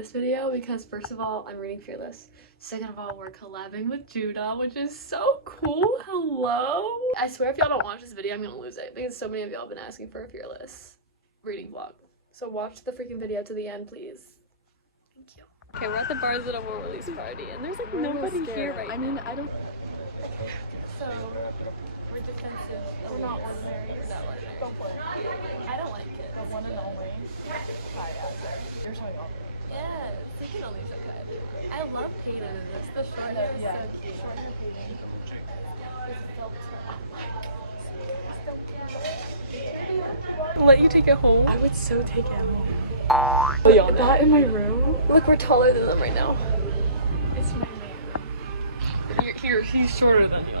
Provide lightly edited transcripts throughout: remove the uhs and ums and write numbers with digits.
this video because first of all, I'm reading Fearless. Second of all, we're collabing with Judah, which is so cool. Hello. I swear if y'all don't watch this video, I'm gonna lose it because so many of y'all have been asking for a Fearless reading vlog. So watch the freaking video to the end, please. Thank you. Okay, we're at the Bars at a War release party and there's like nobody here right now. I mean, I don't... So, we're defensive. We're not ordinary. We're not ordinary. Don't play. I don't like it. The one and only. Hi, you're showing off. Yes, you can only look good. I love Peyton in this. The short hair is so cute. Short hair Peyton. Let you take it home. I would so take it home. That in my room? Look, we're taller than them right now. It's my main Here, he's shorter than you.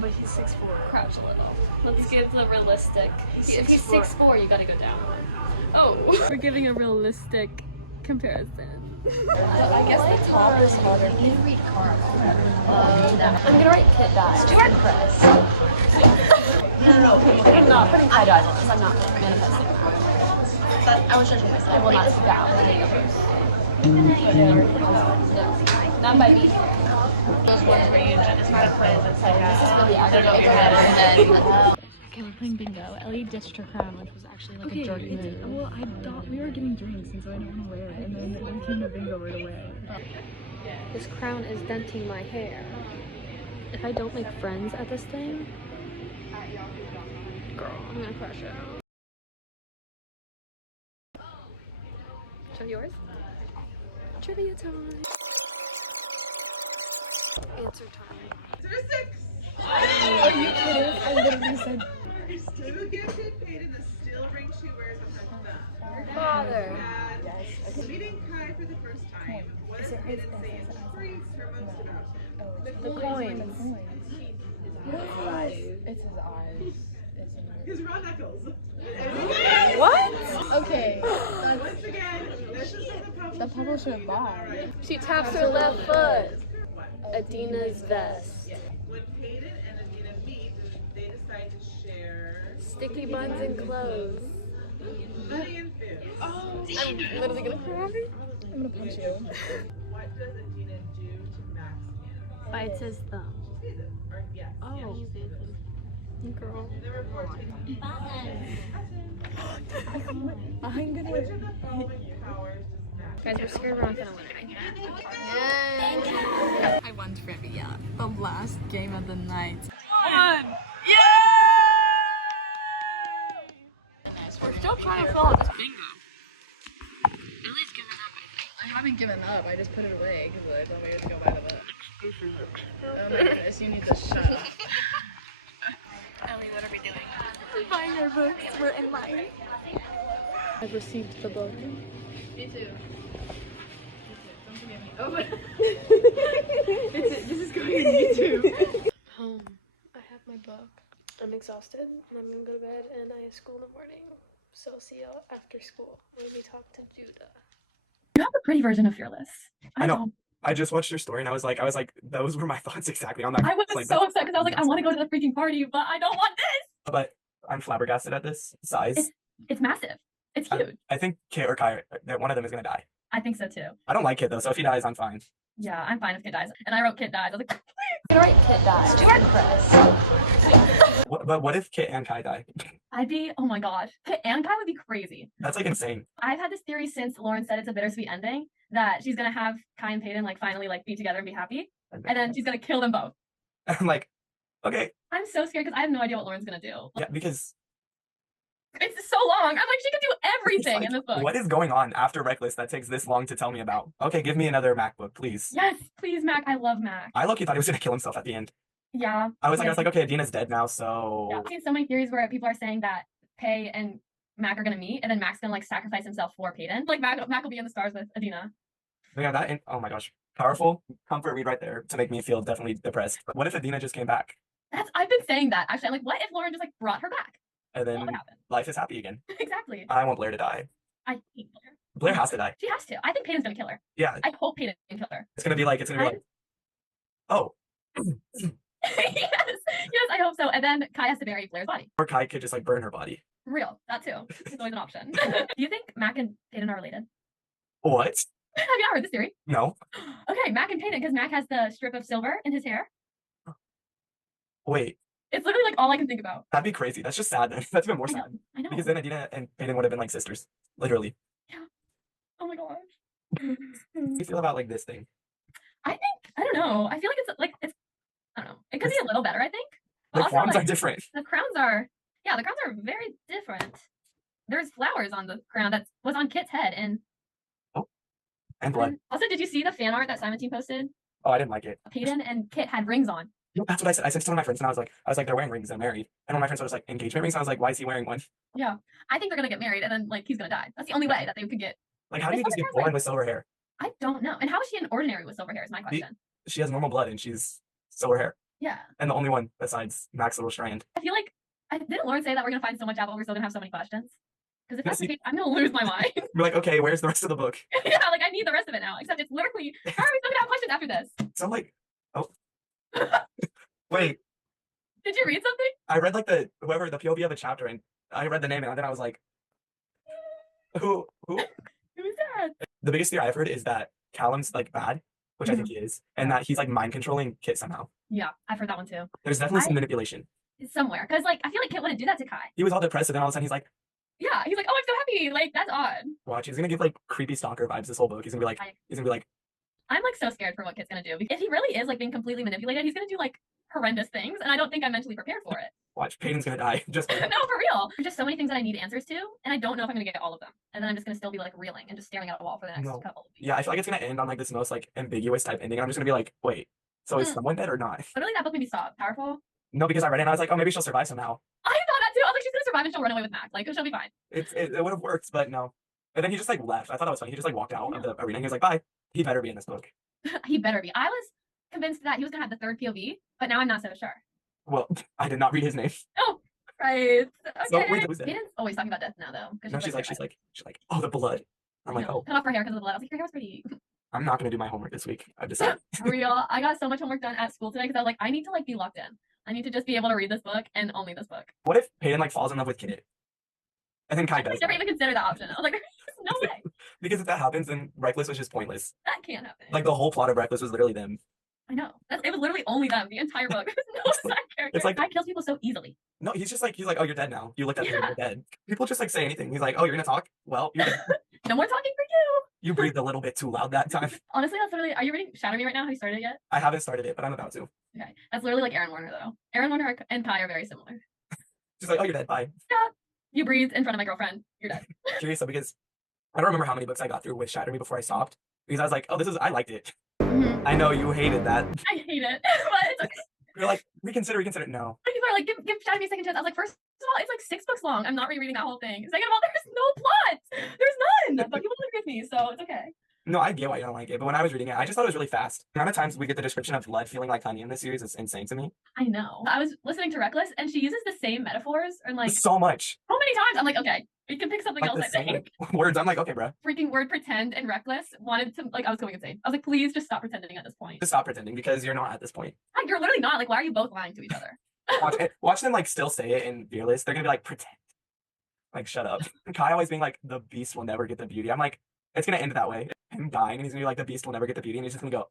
but he's 6'4". Crouch a little. Let's give the realistic. If he's 6'4", you gotta go down. Oh, we're giving a realistic comparison. I guess the top is harder. You read Carl. I'm gonna write Kit Dies. Stuart Press. No. I'm not putting high dies on this. I'm not manifesting. I was judging myself. I will not sit down. No, not by me. Those ones range, and it's not a quiz. It's like this is really accurate. Okay, we're playing bingo. Ellie ditched her crown, which was actually like a jerk move. Well, I thought we were getting drinks, and so I didn't want to wear it. And then it came to bingo right away. This crown is denting my hair. If I don't make friends at this thing, girl, I'm gonna crush it. Show yours? Trivia time. Answer time. Number 6. Are you kidding? I literally said... Who gifted Peyton the steel ring she wears on her thumb? Father. Yes. Meeting Kai for the first time. What does Peyton say intrigues her most about him? The coins. It's his eyes. His raw knuckles. What? Okay. Once again, this is from the publisher bought. She taps her left foot. Adina's vest. When Peyton and Adina meet, they decide to share Sticky buns and clothes. money and food. Oh, I'm literally gonna cry. I'm gonna punch you. What does Adina do to Max? Bites his thumb. Or yes. Oh, girl. Number 14. I'm gonna... Which of the following powers does Max Guys, we're scared we're not gonna win. I won trivia. The last game of the night. We're still trying to fill out this bingo. Ellie's giving up, I think. I haven't given up. I just put it away because I thought we had to go by the book. Oh my goodness, you need to shut up. Ellie, what are we doing? We're buying our books. We're in line. I've received the book. Me too. Oh, this is going on YouTube. Home. I have my book. I'm exhausted and I'm gonna go to bed and I have school in the morning. So I'll see y'all after school when we talk to Judah. You have a pretty version of Fearless. I know. I just watched your story and I was like, those were my thoughts exactly on that. I was like, so upset because I was like, I want to go to the freaking party, but I don't want this. But I'm flabbergasted at this size. It's massive. It's huge. I think Kit or Kai, that one of them is gonna die. I think so too. I don't like Kit though, so if he dies, I'm fine. Yeah, I'm fine if Kit dies. And I wrote Kit dies. I was like, I'm gonna write Kit Dies. Stuart Press. But what if Kit and Kai die? I'd be, oh my gosh. Kit and Kai would be crazy. That's like insane. I've had this theory since Lauren said it's a bittersweet ending that she's gonna have Kai and Peyton like finally like be together and be happy. And then she's gonna kill them both. I'm like, okay. I'm so scared because I have no idea what Lauren's gonna do. Yeah, because It's so long. I'm like, she could do everything like, in this book. what is going on after Reckless that takes this long to tell me about? Okay, give me another MacBook, please. Yes, please, Mac. I love Mac. I low-key thought he was gonna kill himself at the end. Yeah. I was like, okay, Adina's dead now, so Yeah. I've seen so many theories where people are saying that Pay and Mac are gonna meet, and then Mac's gonna like sacrifice himself for Peyton. Like Mac will be in the stars with Adina. yeah, oh my gosh. Powerful comfort read right there to make me feel definitely depressed. But what if Adina just came back? I've been saying that actually. I'm like, what if Lauren just like brought her back? And What then would happen? life is happy again. Exactly. I want Blair to die. I hate Blair. Blair has to die. She has to. I think Peyton's gonna kill her. Yeah, I hope Peyton can kill her. it's gonna be like, oh. yes. Yes, I hope so. And then Kai has to bury Blair's body. Or Kai could just like burn her body. Real. That too. It's always an option. Do you think Mac and Peyton are related? What? Have you not heard this theory? No. Okay, Mac and Peyton, because Mac has the strip of silver in his hair. Wait, It's literally like all I can think about. that'd be crazy. That's just sad. That's even more I know. sad. I know. Because then Adina and Peyton would have been like sisters. Literally. Oh my gosh. How do you feel about like this thing? I don't know. I feel like it's I don't know. It could be a little better, I think. But The also, crowns like, are different. the crowns are very different. There's flowers on the crown that was on Kit's head, and And blood. also, did you see the fan art that Simon Team posted? Oh, I didn't like it. Peyton and Kit had rings on. You know, that's what I said. I said to one of my friends, and I was like, they're wearing rings. They're married. And one of my friends was like, engagement rings. And I was like, why is he wearing one? Yeah, I think they're gonna get married, and then like he's gonna die. That's the only way that they could get. Like, how do you just get born with silver hair? I don't know. And how is she an ordinary with silver hair? Is my question. She has normal blood, and she's silver hair. Yeah. And the only one besides Mac's little strand. I feel like didn't Lauren say that we're gonna find so much out, but we're still gonna have so many questions? Because if Yeah, that's the see- case, I'm gonna lose my mind. You're like, okay, where's the rest of the book? Yeah, like I need the rest of it now. Except it's literally how are we still gonna have questions after this? So I'm like, oh, wait. Did you read something? I read like the POV of the chapter, and I read the name, and then I was like, who? Who's that? The biggest theory I've heard is that Callum's like bad, which I think he is, and that he's like mind controlling Kit somehow. Yeah, I've heard that one too. There's definitely some manipulation. Somewhere. Because like I feel like Kit wouldn't do that to Kai. He was all depressed, and then all of a sudden he's like, Yeah, he's like, oh, I'm so happy. Like that's odd. watch, he's gonna give like creepy stalker vibes this whole book. He's gonna be like, I'm like so scared for what Kit's gonna do. If he really is like being completely manipulated, he's gonna do like horrendous things, and I don't think I'm mentally prepared for it. watch, Peyton's gonna die. Just No, for real. There's just so many things that I need answers to, and I don't know if I'm gonna get all of them. And then I'm just gonna still be like reeling and just staring at a wall for the next No. couple of weeks. yeah, I feel like it's gonna end on like this most like ambiguous type ending. And I'm just gonna be like, wait, so is someone dead or not? Literally, that book made me stop. Powerful. No, because I read it and I was like, oh, maybe she'll survive somehow. I thought that too. I was like, she's gonna survive and she'll run away with Mac. Like she'll be fine. It would have worked, but no. And then he just like left. I thought that was funny. He just like walked out of the arena. And he was like, bye. He better be in this book. He better be. I was convinced that he was gonna have the third POV, but now I'm not so sure. Well, I did not read his name. Oh, right. Okay. So wait, who's that? Peyton's always talking about death now, though. 'Cause No, she's like, oh, the blood. I'm like, oh, cut off her hair because of the blood. I was like, your hair was pretty. I'm not gonna do my homework this week. I've decided. For real. I got so much homework done at school today because I was like, I need to like be locked in. I need to just be able to read this book and only this book. What if Peyton like falls in love with Kit? And then Kai I does. never even considered that option. I was like, there's no way. Because if that happens, then Reckless was just pointless. That can't happen. Like the whole plot of Reckless was literally them. I know. It was literally only them, the entire book. There's no side character. It's like- Guy kills people so easily. No, he's like, oh, you're dead now. You looked at me, Yeah. you're dead. People just like say anything. He's like, oh, you're gonna talk? Well, you're dead. No more talking for you. You breathed a little bit too loud that time. Honestly, that's literally. Are you reading Shatter Me right now? Have you started it yet? I haven't started it, but I'm about to. Okay. That's literally like Aaron Warner, though. Aaron Warner and Kai are very similar. She's like, oh, you're dead. Bye. You breathed in front of my girlfriend. You're dead. Curious though, because I don't remember how many books I got through with Shatter Me before I stopped. Because I was like, oh, I liked it. I know you hated that. I hate it, but it's okay. You're like, reconsider. No. People are like, give Shatter Me a second chance. I was like, first of all, it's like 6 books long. I'm not rereading that whole thing. Second of all, there's no plot. There's none. But people don't agree with me, so it's okay. No, I get why you don't like it, but when I was reading it, I just thought it was really fast. The amount of times we get the description of blood feeling like honey in this series is insane to me. I know. I was listening to Reckless, and she uses the same metaphors, and like So much. so many times. I'm like, okay, we can pick something Like else. the I think. same words. I'm like, okay, bro. Freaking word pretend and reckless wanted to like. I was going insane. I was like, please just stop pretending at this point. Just stop pretending because you're not at this point. Like, you're literally not. Like, why are you both lying to each other? Watch them like still say it in Fearless. They're gonna be like, pretend. Like, shut up. And Kai always being like, the beast will never get the beauty. I'm like, it's gonna end that way. Him dying, and he's gonna be like, the beast will never get the beauty, and he's just gonna go.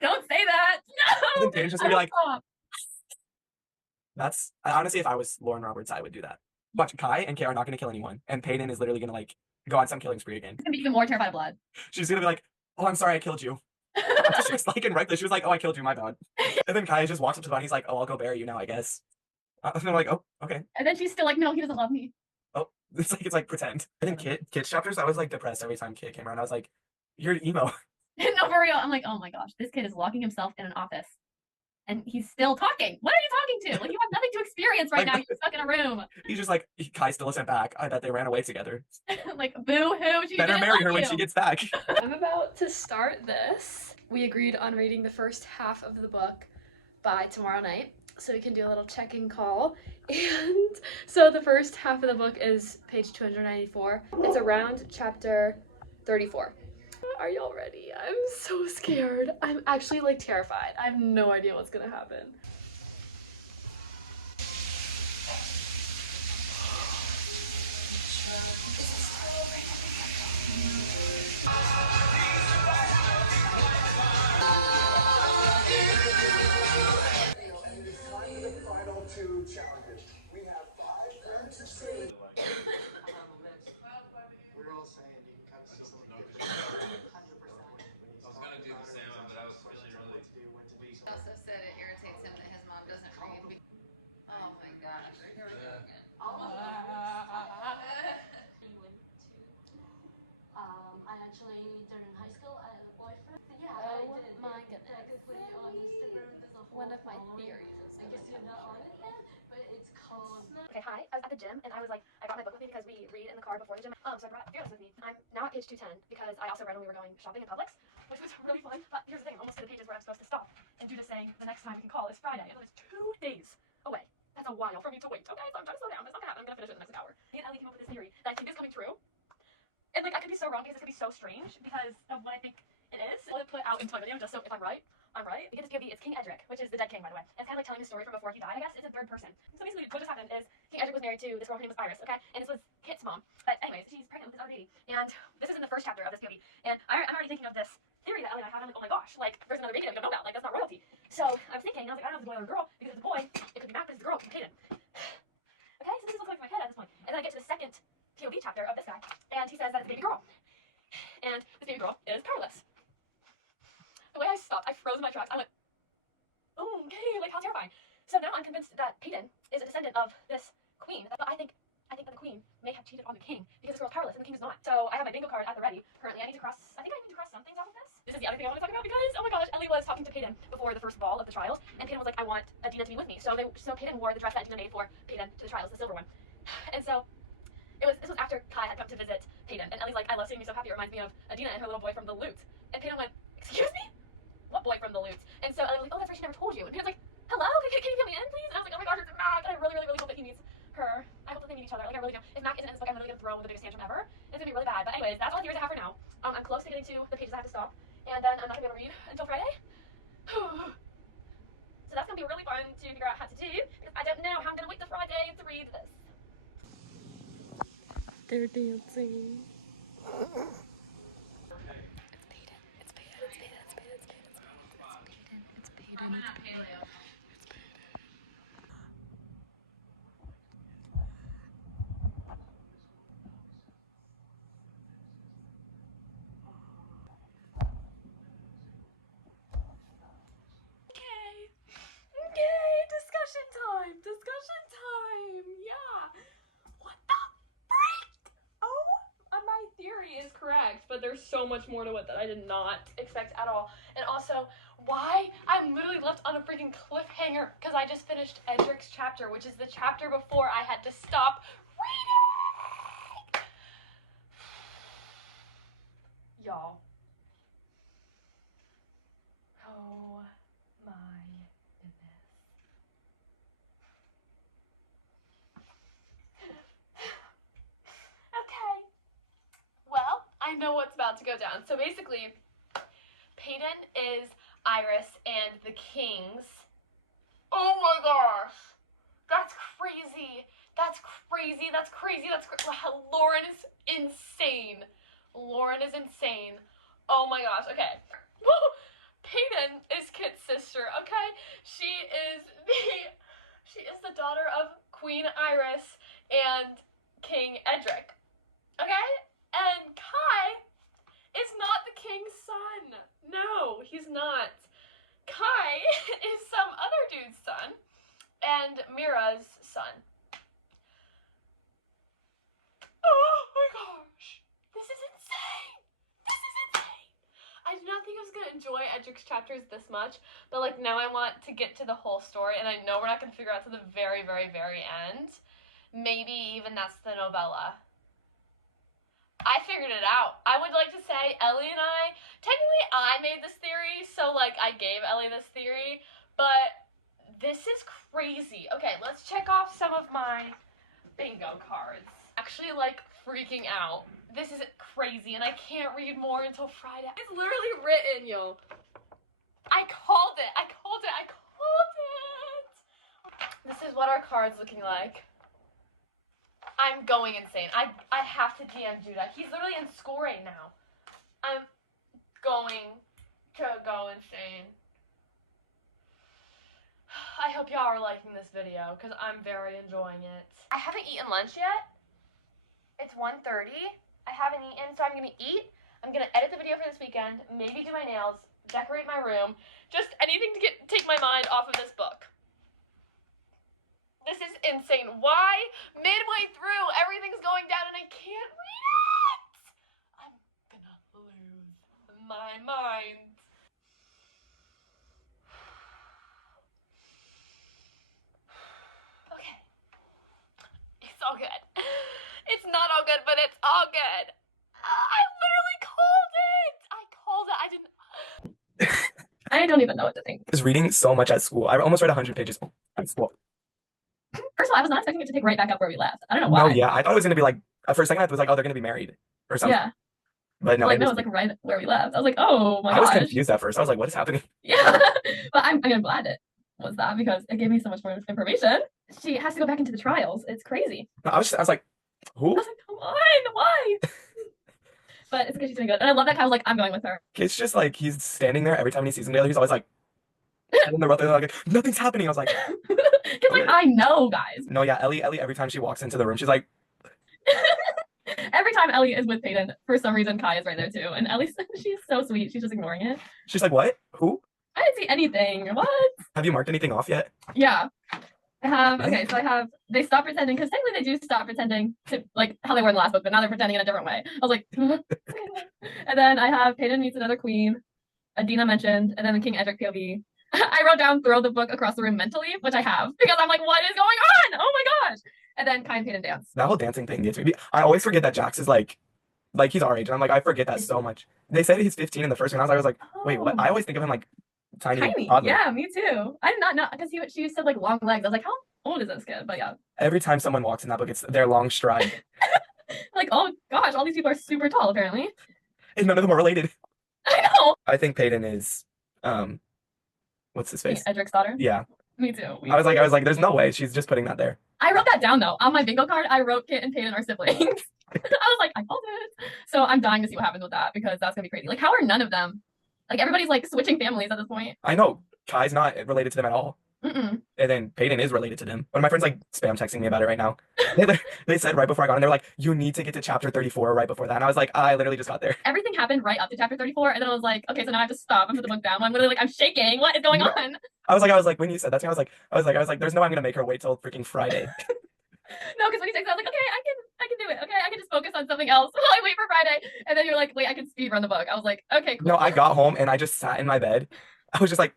Don't say that. No. And Peyton's just gonna be like, Stop. that's honestly, if I was Lauren Roberts, I would do that. Watch, Kai and Kay are not gonna kill anyone, and Peyton is literally gonna like go on some killing spree again. I'm gonna be even more terrified of blood. She's gonna be like, oh, I'm sorry, I killed you. She was like in Reckless, she was like, oh, I killed you, my bad. And then Kai just walks up to the body, he's like, oh, I'll go bury you now, I guess. And I'm like, oh, okay. And then she's still like, no, he doesn't love me. Oh, it's like pretend. I think kids chapters, I was like depressed every time Kid came around. I was like, you're emo. No, for real. I'm like, oh my gosh, this kid is locking himself in an office. And he's still talking. What are you talking to? Like, you have nothing to experience right Like, now. You're stuck in a room. He's just like, Kai still isn't back. I bet they ran away together. Like, boo hoo. She Better didn't marry love her when you. she gets back. I'm about to start this. We agreed on reading the first half of the book by tomorrow night, so we can do a little check-in call. And so the first half of the book is page 294. It's around chapter 34. Are y'all ready? I'm so scared. I'm actually like terrified. I have no idea what's gonna happen. two challenges. We have 5 minutes of screen. We're all saying you can kind of see something different. 100%. I was gonna do the same one, but I was really He also said it irritates him that his mom doesn't read. Oh my gosh. I actually, during high school, I had a boyfriend. Yeah, Oh I did. my goodness. Technically on Instagram, there's a whole One of my following. theories is I guess you're not on it yet, but it's called. Okay, hi. I was at the gym and I was like, I brought my book with me because we read in the car before the gym. So I brought Fearless with me. I'm now at page 210 because I also read when we were going shopping in Publix, which was really fun. But here's the thing, I'm almost to the pages where I'm supposed to stop. And Judah's saying the next time we can call is Friday. And it's 2 days away. That's a while for me to wait, okay? So I'm trying to slow down. It's not gonna happen. I'm gonna finish it in the next hour. Me and Ellie came up with this theory that I think is coming true. And like, I could be so wrong because this could be so strange because of what I think it is. I'll put out into my video just so if I'm right, I'm right. We get this POV, it's King Edric, which is the dead king, by the way. And it's kind of like telling his story from before he died, I guess. It's in third person. So basically, what just happened is King Edric was married to this girl, her name was Iris, okay? And this was Kit's mom. But anyways, she's pregnant with this other baby. And this is in the first chapter of this POV. And I'm already thinking of this theory that Ellie and I have. I'm like, oh my gosh, like, there's another baby that we don't know about. Like, that's not royalty. So I was thinking, I was like, I don't know if it's a boy or a girl, because if it's a boy, it could be Mac, but it's a girl, it could be Hayden. Okay, so this is what's going through my head at this point. And then I get to the second POV chapter of this guy, and he says that it's a baby girl. And this baby girl is powerless. The way I stopped, I froze in my tracks. I went, oh, okay, like how terrifying. So now I'm convinced that Peyton is a descendant of this queen. But I think that the queen may have cheated on the king because this girl's powerless and the king is not. So I have my bingo card at the ready. Currently, I think I need to cross some things off of this. This is the other thing I want to talk about because, oh my gosh, Ellie was talking to Peyton before the first ball of the trials, and Peyton was like, I want Adina to be with me. So Peyton wore the dress that Adina made for Peyton to the trials, the silver one. And so this was after Kai had come to visit Peyton, and Ellie's like, I love seeing you so happy. It reminds me of Adina and her little boy from the Loot. And Peyton went, excuse me? What boy from the Loot? And so Ellie was like, oh, that's right, she never told you. And Peyton's like, hello, can you get me in, please? And I was like, oh my gosh, it's Mac, and I really, really, really hope that he meets her. I hope that they meet each other. Like, I really do. If Mac isn't in this book, I'm literally gonna throw the biggest tantrum ever. It's gonna be really bad. But anyways, that's all the theories I have for now. I'm close to getting to the pages I have to stop, and then I'm not gonna be able to read until Friday. So that's gonna be really fun to figure out how to do, because I don't know how I'm gonna wait till Friday to read this. They're dancing. I'm not paleo. Okay, discussion time, yeah. What the freak? Oh, my theory is correct, but there's so much more to it that I did not expect at all. And also, why I'm literally left on a freaking cliffhanger, because I just finished Edric's chapter, which is the chapter before I had to stop reading. Y'all. Oh my goodness. Okay. Well, I know what's about to go down. So basically, Peyton is Iris and the Kings. Oh my gosh. That's crazy. That's crazy. That's crazy. Lauren is insane. Lauren is insane. Oh my gosh. Okay. Peyton is Kit's sister, okay? She is the daughter of Queen Iris and King Edric, okay? And Kai is not the king's son. No, he's not. Kai is some other dude's son and Mira's son. Oh my gosh. This is insane. This is insane. I did not think I was going to enjoy Edric's chapters this much, but like now I want to get to the whole story, and I know we're not going to figure out to the very, very, very end. Maybe even that's the novella. I figured it out. I would like to say Ellie and technically I made this theory, so like I gave Ellie this theory, but this is crazy. Okay, let's check off some of my bingo cards. Actually like freaking out. This is crazy and I can't read more until Friday. It's literally written, yo. I called it. This is what our card's looking like. I'm going insane. I have to DM Judah. He's literally in school right now. I'm going to go insane. I I hope y'all are liking this video because I'm very enjoying it. I haven't eaten lunch yet. It's 1:30. I haven't eaten, so I'm gonna eat. I'm gonna edit the video for this weekend, maybe do my nails, decorate my room, just anything to take my mind off of this book. This is insane. Why? Midway through, everything's going down and I can't read it! I'm gonna lose my mind. Okay. It's all good. It's not all good, but it's all good. I literally called it! I called it. I didn't... I don't even know what to think. I was reading so much at school. I almost read 100 pages at school. First of all, I was not expecting it to pick right back up where we left. I don't know why. No, yeah, I thought it was gonna be like for a second I was like, oh, they're gonna be married or something. Yeah. But no, Like, no, it was like right where we left. I was like, oh my gosh. I was confused at first. I was like, what is happening? Yeah. But I'm glad it was that because it gave me so much more information. She has to go back into the trials. It's crazy. No, I was like, who? I was like, come on, why? But it's because she's doing good. And I love that Kyle's like, I'm going with her. It's just like he's standing there every time he sees them together. He's always like, and then they're like, nothing's happening. I was like, because like I know, guys. No, yeah, Ellie every time she walks into the room, she's like, every time Ellie is with Peyton, for some reason Kai is right there too. And Ellie, she's so sweet. She's just ignoring it. She's like, what? Who? I didn't see anything. What? Have you marked anything off yet? Yeah. I have, okay, so I have, they stop pretending, because technically they do stop pretending to, like, how they were in the last book, but now they're pretending in a different way. I was like, and then I have Peyton meets another queen, Adina mentioned, and then the King Edric POV. I wrote down throw the book across the room mentally, which I have, because I'm like, what is going on? Oh my gosh. And then Kai and Peyton dance. That whole dancing thing gets me. I always forget that Jax is like he's our age, and I'm like, I forget that so much. They said he's 15 in the first one. I was like, wait, what? I always think of him like tiny. Toddler. Yeah, me too. I did not know, because she said like long legs. I was like, how old is this kid? But yeah. Every time someone walks in that book, it's their long stride. Like, oh gosh, all these people are super tall apparently. And none of them are related. I know. I think Peyton is, what's his face? Edric's daughter? Yeah. Me too. I was like, there's no way she's just putting that there. I wrote that down though. On my bingo card, I wrote Kit and Peyton are siblings. I was like, I called it. So I'm dying to see what happens with that because that's gonna be crazy. Like, how are none of them? Like, everybody's like switching families at this point. I know. Kai's not related to them at all. Mm-mm. And then Peyton is related to them. One of my friends like spam texting me about it right now. They said right before I got in, they were like, you need to get to chapter 34 right before that. And I was like, I literally just got there. Everything happened right up to chapter 34. And then I was like, okay, so now I have to stop and put the book down. I'm literally like, I'm shaking. What is going on? I was like, when you said that to me, I was like, there's no way I'm gonna make her wait till freaking Friday. No, because when you texted, I was like, okay, I can do it. Okay, I can just focus on something else while I wait for Friday. And then you're like, wait, I can speed run the book. I was like, okay, cool. No, I got home and I just sat in my bed. I was just like,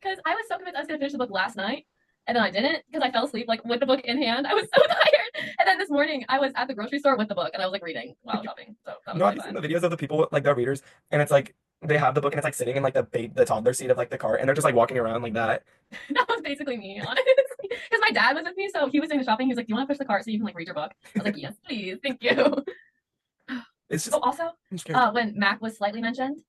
because I was so convinced I was gonna finish the book last night, and then I didn't because I fell asleep like with the book in hand. I was so tired. And then this morning I was at the grocery store with the book and I was like reading while shopping. So that was no, I've seen the videos of the people like the readers, and it's like they have the book and it's like sitting in like the toddler seat of like the cart, and they're just like walking around like that. That was basically me, honestly. Because my dad was with me, so he was doing the shopping. He was like, "Do you want to push the cart so you can like read your book?" I was like, "Yes, please, thank you." It's just. Oh, also, when Mac was slightly mentioned,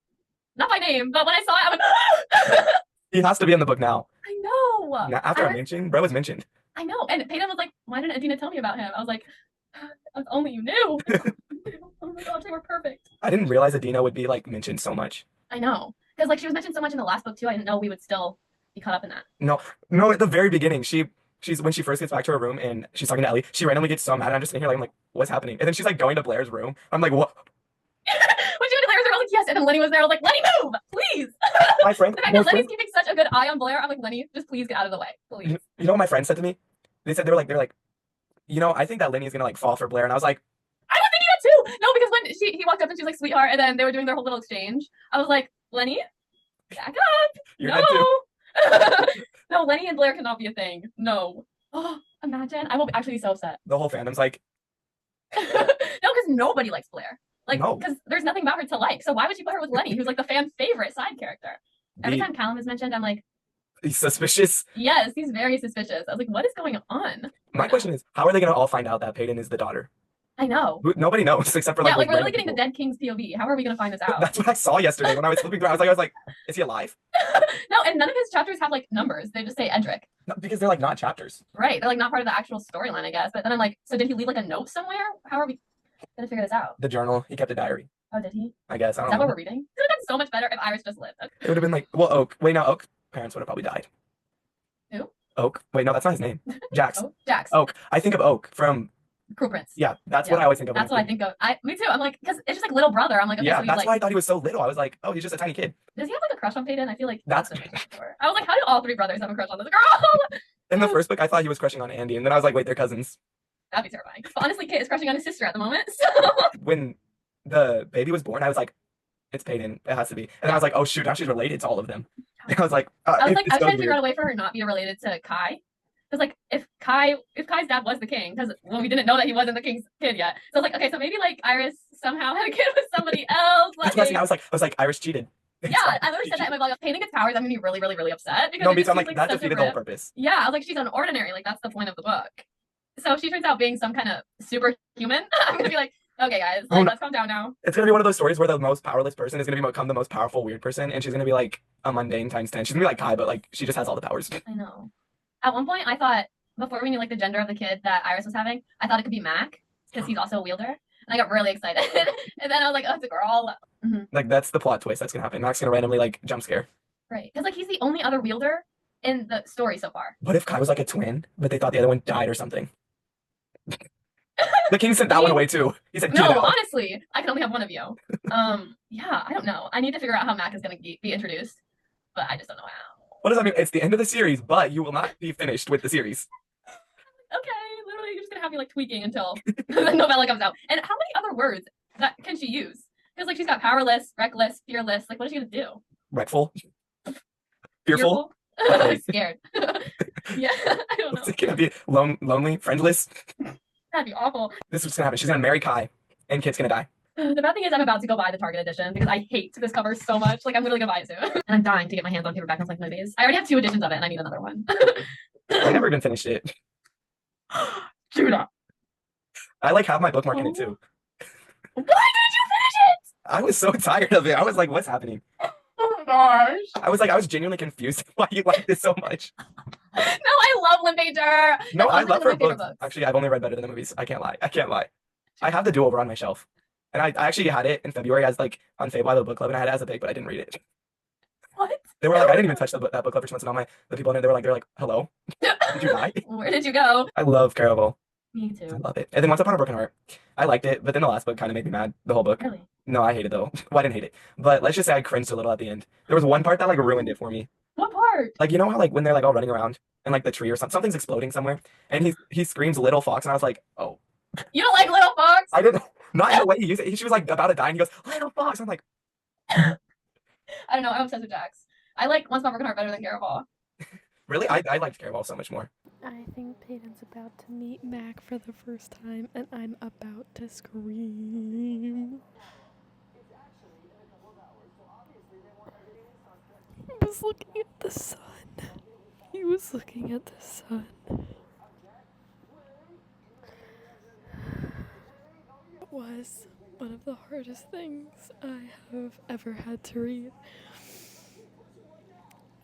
not by name, but when I saw it, I went. He has to be in the book now. I know. Now, after I mentioned, bro was mentioned. I know, and Peyton was like, "Why didn't Adina tell me about him?" I was like, "If only you knew." Oh my gosh, they were perfect. I didn't realize Adina would be like mentioned so much. I know, because like she was mentioned so much in the last book too. I didn't know we would still be caught up in that. No, at the very beginning, she's when she first gets back to her room and she's talking to Ellie, she randomly gets so mad, and I'm just sitting here like, I'm like, what's happening? And then she's like going to Blair's room. I'm like, what? When she went to Blair's room, I was like, yes. And then Lenny was there. I was like, Lenny, move, please. My friend, the fact that Lenny's keeping such a good eye on Blair, I'm like, Lenny, just please get out of the way, please. You know what my friend said to me? They're like, you know, I think that Lenny is gonna like fall for Blair, and I was like, I was thinking that too. No, because when he walked up and she was like, sweetheart, and then they were doing their whole little exchange, I was like, Lenny, back up. You're not too. No, Lenny and Blair cannot be a thing. No. Oh, imagine. I will actually be so upset. The whole fandom's like. No, because nobody likes Blair. Like, no. Because there's nothing about her to like. So why would you put her with Lenny, who's like the fan favorite side character? Every time Callum is mentioned, I'm like, he's suspicious. Yes, he's very suspicious. I was like, what is going on? My question is, how are they gonna all find out that Peyton is the daughter? I know. Nobody knows except for like. Yeah, like we're literally getting the dead king's POV. How are we gonna find this out? That's what I saw yesterday when I was flipping through. I was like, is he alive? No, and none of his chapters have like numbers. They just say Edric. No, because they're like not chapters. Right. They're like not part of the actual storyline, I guess. But then I'm like, so did he leave like a note somewhere? How are we gonna figure this out? The journal. He kept a diary. Oh, did he? I guess. I don't Is that know. what we're reading? It would have been so much better if Iris just lived. Okay. It would have been like, well, Oak. Wait, no, Oak's parents would have probably died. Oak. Wait, no, that's not his name. Jax. Oh, Jax. Oak. I think of Oak from. Cruel Prince. Yeah, that's Yeah. what I always think of. That's what I think of. Me too. I'm like, because it's just like little brother. I'm like, okay, Yeah, so he's that's like, why I thought he was so little. I was like, oh, he's just a tiny kid. does he have like a crush on Peyton? I feel like That's- a big for. I was like, how do all three brothers have a crush on this girl? In the first book, I thought he was crushing on Andy, and then I was like, wait, they're cousins. That'd be terrifying. But honestly, Kit is crushing on his sister at the moment. So When the baby was born, I was like, it's Peyton. It has to be. And then I was like, oh shoot, now she's related to all of them. And I was like, I was it's trying so to figure weird. out a way for her not be related to Kai. Because like if Kai's dad was the king, because we didn't know that he wasn't the king's kid yet. So I was like, okay, so maybe like Iris somehow had a kid with somebody else. That's what I was like, Iris cheated. Yeah, I literally said that in my blog. If Peyton gets powers, I'm gonna be really, really, really upset. Because No, it me just too. I'm seems like, that such a defeated the whole rip. purpose. Yeah, I was like, she's unordinary. Like that's the point of the book. So if she turns out being some kind of superhuman, I'm gonna be like, okay, guys, like, let's calm down now. It's gonna be one of those stories where the most powerless person is gonna become the most powerful weird person, and she's gonna be like a mundane times 10. She's gonna be like Kai, but like she just has all the powers. I know. At one point, I thought before we knew like the gender of the kid that Iris was having, I thought it could be Mac because he's also a wielder, and I got really excited. And then I was like, oh, it's a girl. Like that's the plot twist that's gonna happen. Mac's gonna randomly like jump scare. Right, because like he's the only other wielder in the story so far. What if Kai was like a twin, but they thought the other one died or something? The king sent that one away too. He said, no, "Get out." honestly, I can only have one of you. Yeah, I don't know. I need to figure out how Mac is gonna be introduced, but I just don't know how. What does that mean? It's the end of the series, but you will not be finished with the series. Okay, literally, you're just gonna have me like tweaking until the novella comes out. And how many other words that can she use? Because like she's got powerless, reckless, fearless. Like what is she gonna do? Wreckful, fearful. Scared. Yeah, I don't know. It's gonna be lonely, friendless. That'd be awful. This is what's gonna happen. She's gonna marry Kai, and Kit's gonna die. The bad thing is I'm about to go buy the Target edition because I hate this cover so much. Like I'm literally gonna buy it soon. And I'm dying to get my hands on paperback Conflict movies. I already have 2 editions of it and I need another one. I never even finished it. Judah. I like have my bookmark in it too. Why did you finish it? I was so tired of it. I was like, what's happening? Oh my gosh. I was genuinely confused why you like this so much. No, I love Lynn Painter. No, I That's love one her of my favorite books. Actually, I've only read better than the movies. I can't lie. I have the do-over on my shelf. And I actually had it in February as like on Fable. I have a book club and I had it as a big, but I didn't read it. What? They were like, I didn't even touch that book club for 2 months, and all the people in it, they're like, hello? Did you die? Where did you go? I love Caraval. Me I too. love it. And then Once Upon a Broken Heart. I liked it, but then the last book kind of made me mad. The whole book. Really? No, I hated it though. Well, I didn't hate it. But let's just say I cringed a little at the end. There was one part that like ruined it for me. What part? Like, you know how like when they're like all running around and like the tree or something's exploding somewhere and he screams Little Fox and I was like, oh. You don't like Little Fox? I didn't, not in the way he used it. She was like about to die and he goes, Little Fox. I'm like, I don't know. I'm obsessed with Jax. I like Once Upon a Broken Heart better than Caraval. really? I liked Caraval so much more. I think Peyton's about to meet Mac for the first time, and I'm about to scream. He was looking at the sun. He was looking at the sun. It was one of the hardest things I have ever had to read.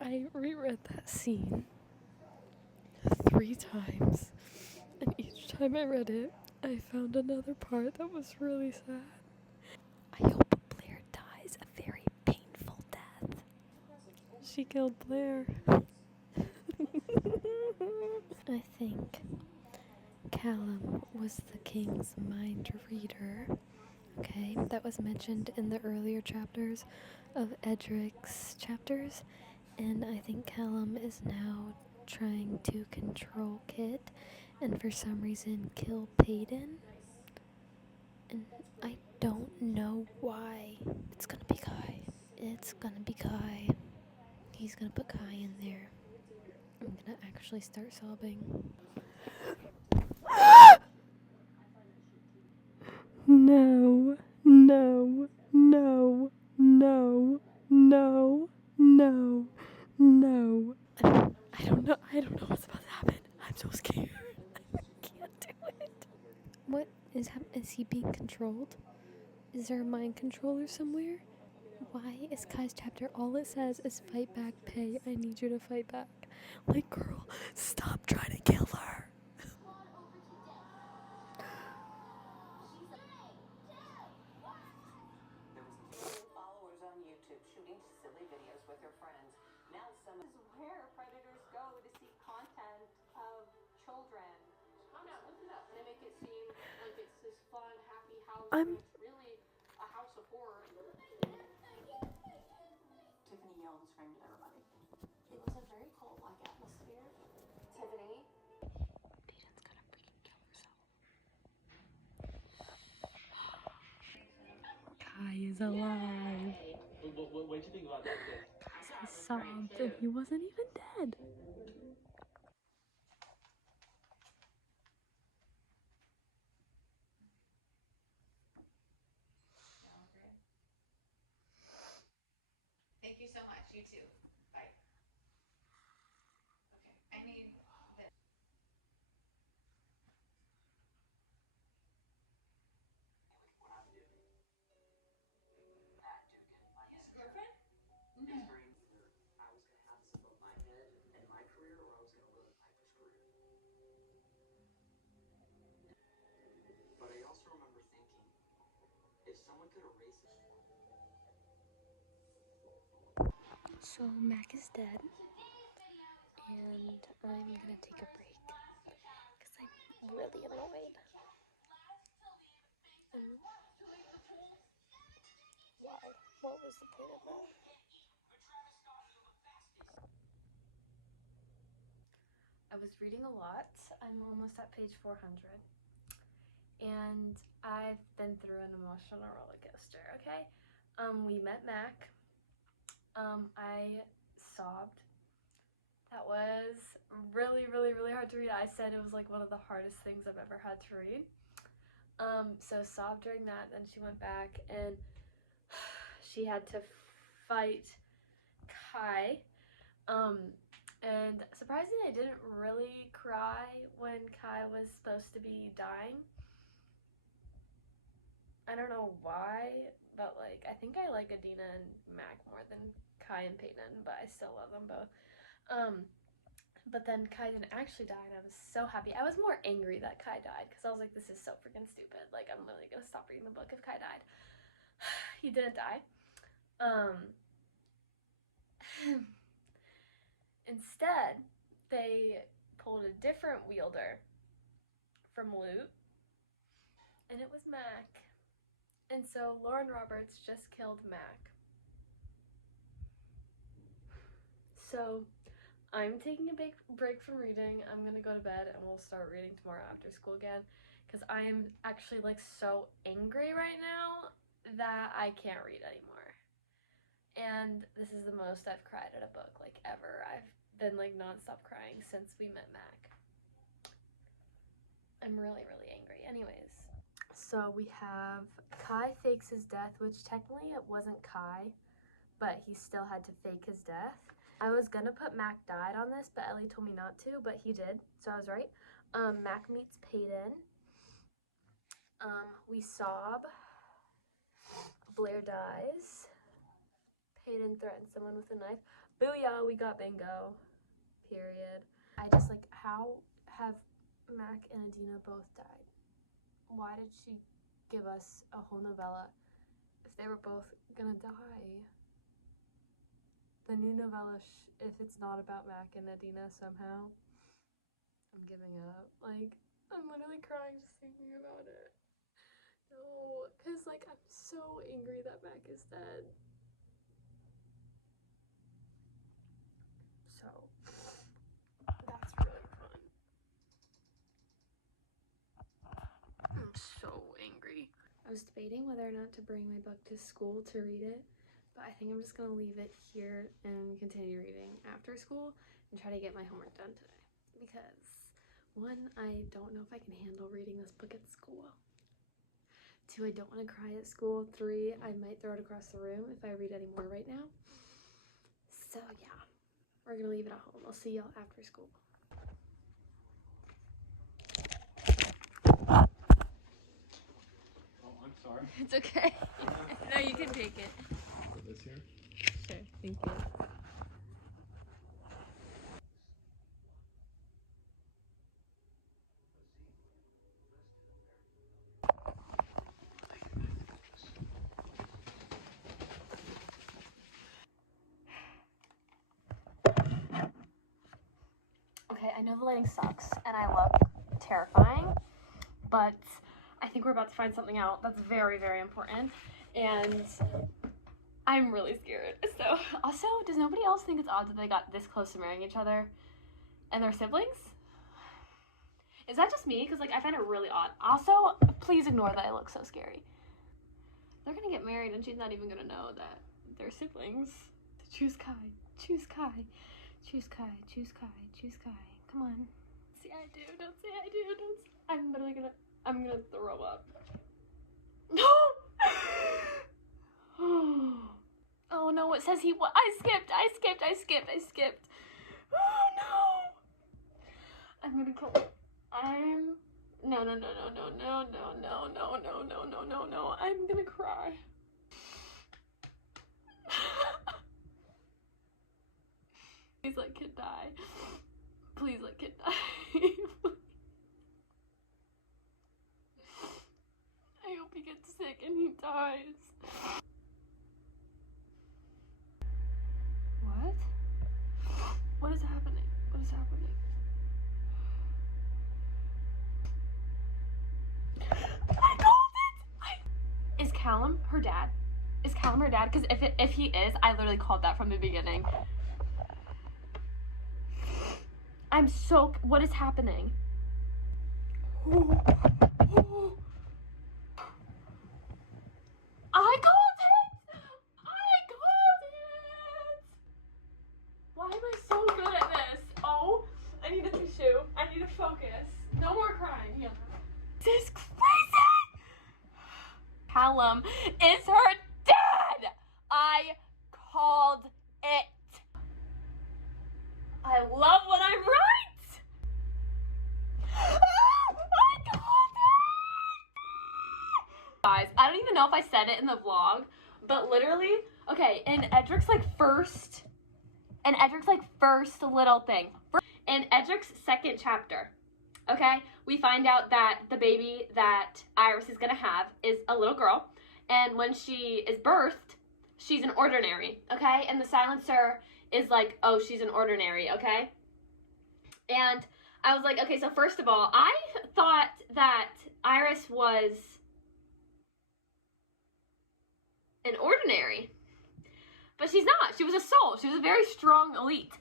I reread that scene 3 times, and each time I read it, I found another part that was really sad. I hope Blair dies a very painful death. She killed Blair. I think Callum was the king's mind reader. Okay, that was mentioned in the earlier chapters of Edric's chapters, and I think Callum is now trying to control Kit and for some reason kill Peyton. And I don't know why. It's gonna be Kai. It's gonna be Kai. He's gonna put Kai in there. I'm gonna actually start sobbing. No, no, no, no, no, no, no. I don't know what's about to happen. I'm so scared. I can't do it. What is happening? Is he being controlled? Is there a mind controller somewhere? Why is Kai's chapter all it says is fight back, pay, I need you to fight back? Like, girl, stop trying to kill her. Followers on YouTube shooting silly videos with their friends. Now some is where predators go to seek content. I'm really a house of horror. Tiffany yelled and screamed at everybody. It was a very cult-like atmosphere. Tiffany. Peyton's gonna freaking kill herself. Kai is alive. What'd you think about that kid? I sobbed and he wasn't even dead. Thank you so much. You too. Bye. Okay. I need this. But I also remember thinking, if someone could erase it. So Mac is dead, and I'm gonna take a break because I'm really annoyed. Why? What was the point of that? I was reading a lot. I'm almost at page 400. And I've been through an emotional roller coaster, okay? We met Mac. I sobbed. That was really, really, really hard to read. I said it was like one of the hardest things I've ever had to read. So sobbed during that, then she went back and she had to fight Kai. And surprisingly, I didn't really cry when Kai was supposed to be dying. I don't know why, but like, I think I like Adina and Mac more than Kai and Peyton, but I still love them both. But then Kai didn't actually die, and I was so happy. I was more angry that Kai died, because I was like, this is so freaking stupid. Like, I'm literally gonna stop reading the book if Kai died. He didn't die. Instead, they pulled a different wielder from loot, and it was Mac. And so Lauren Roberts just killed Mac. So I'm taking a big break from reading. I'm gonna go to bed and we'll start reading tomorrow after school again, because I am actually like so angry right now that I can't read anymore. And this is the most I've cried at a book like ever. I've been like nonstop crying since we met Mac. I'm really, really angry. Anyways, so we have Kai fakes his death, which technically it wasn't Kai, but he still had to fake his death. I was gonna put Mac died on this, but Ellie told me not to, but he did, so I was right. Mac meets Peyton. We sob. Blair dies. Peyton threatens someone with a knife. Booyah, we got bingo. Period. I just like, how have Mac and Adina both died? Why did she give us a whole novella if they were both gonna die? The new novella, if it's not about Mac and Adina somehow, I'm giving up. Like, I'm literally crying just thinking about it. No, because like, I'm so angry that Mac is dead. So, that's really fun. I'm so angry. I was debating whether or not to bring my book to school to read it, but I think I'm just gonna leave it here and continue reading after school and try to get my homework done today. Because 1, I don't know if I can handle reading this book at school. 2, I don't want to cry at school. 3, I might throw it across the room if I read any more right now. So yeah, we're gonna leave it at home. I'll see y'all after school. Oh, I'm sorry. It's okay. No, you can take it. This here? Sure, thank you. Okay, I know the lighting sucks and I love Terrifying, but I think we're about to find something out that's very, very important. And I'm really scared. So, also, does nobody else think it's odd that they got this close to marrying each other and their siblings? Is that just me? Because, like, I find it really odd. Also, please ignore that I look so scary. They're gonna get married and she's not even gonna know that they're siblings. Choose Kai. Choose Kai. Choose Kai. Choose Kai. Choose Kai. Come on. Say I do. Don't say I do. Don't say. I'm literally gonna. I'm gonna throw up. No! Oh no, it says he. I skipped. I skipped. I skipped. I skipped. Oh no! I'm gonna kill him. No, no, no, no, no, no, no, no, no, no, no, no, no, no. I'm gonna cry. Please let Kid die. Please let Kid die. I hope he gets sick and he dies. What? What is happening? What is happening? I called it! Is Callum her dad? Is Callum her dad? Because if he is, I literally called that from the beginning. I'm so... What is happening? I called it! I called it! Why am I so good at this? Oh, I need a tissue. I need to focus. No more crying. Yeah. This is crazy! Callum is her dad! I called it. I love when I'm right! I called it! Guys, I don't even know if I said it in the vlog, but literally, okay, in Edric's first little thing, in Edric's second chapter, okay, we find out that the baby that Iris is gonna have is a little girl, and when she is birthed, she's an ordinary, okay, and the silencer is like, oh, she's an ordinary, okay, and I was like, okay, so first of all, I thought that Iris was an ordinary, but she's not. She was a soul. She was a very strong elite,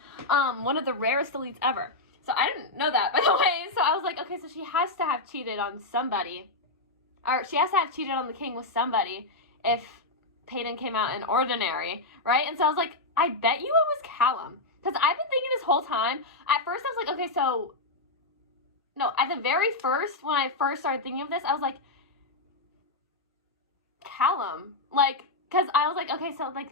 one of the rarest elites ever. So I didn't know that, by the way. So I was like, okay, so she has to have cheated on somebody, or she has to have cheated on the king with somebody if Peyton came out an ordinary, right? And so I was like, I bet you it was Callum, because I've been thinking this whole time. At first I was like, okay, so no, at the very first, when I first started thinking of this, I was like, Callum, like, because I was like, okay, so, like,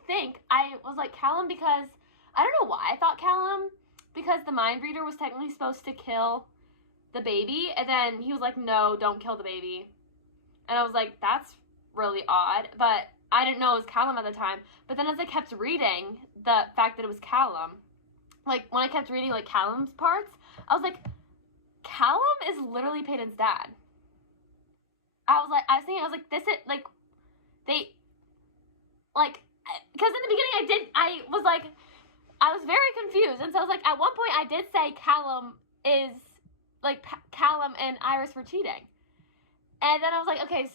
I was like, Callum, because, I don't know why I thought Callum, because the mind reader was technically supposed to kill the baby, and then he was like, no, don't kill the baby, and I was like, that's really odd, but I didn't know it was Callum at the time, but then as I kept reading the fact that it was Callum, like, when I kept reading, like, Callum's parts, I was like, Callum is literally Peyton's dad. I was like, this is, like, they, like, because in the beginning I was very confused, and so I was like, at one point I did say Callum is, like, Callum and Iris were cheating, and then I was like, okay,